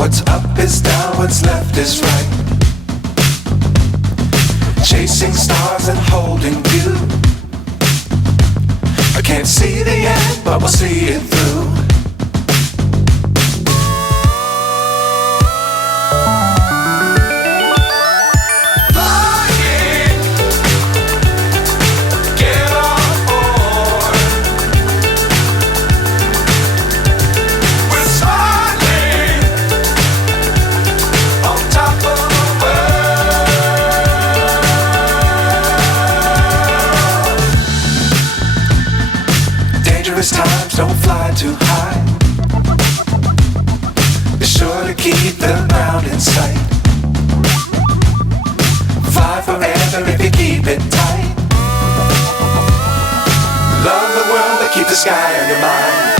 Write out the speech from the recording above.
What's up is down, what's left is right. Chasing stars and holding you. I can't see the end, but we'll see it through. Times don't fly too high. Be sure to keep the ground in sight. Fly forever if you keep it tight. Love the world but keep the sky on your mind.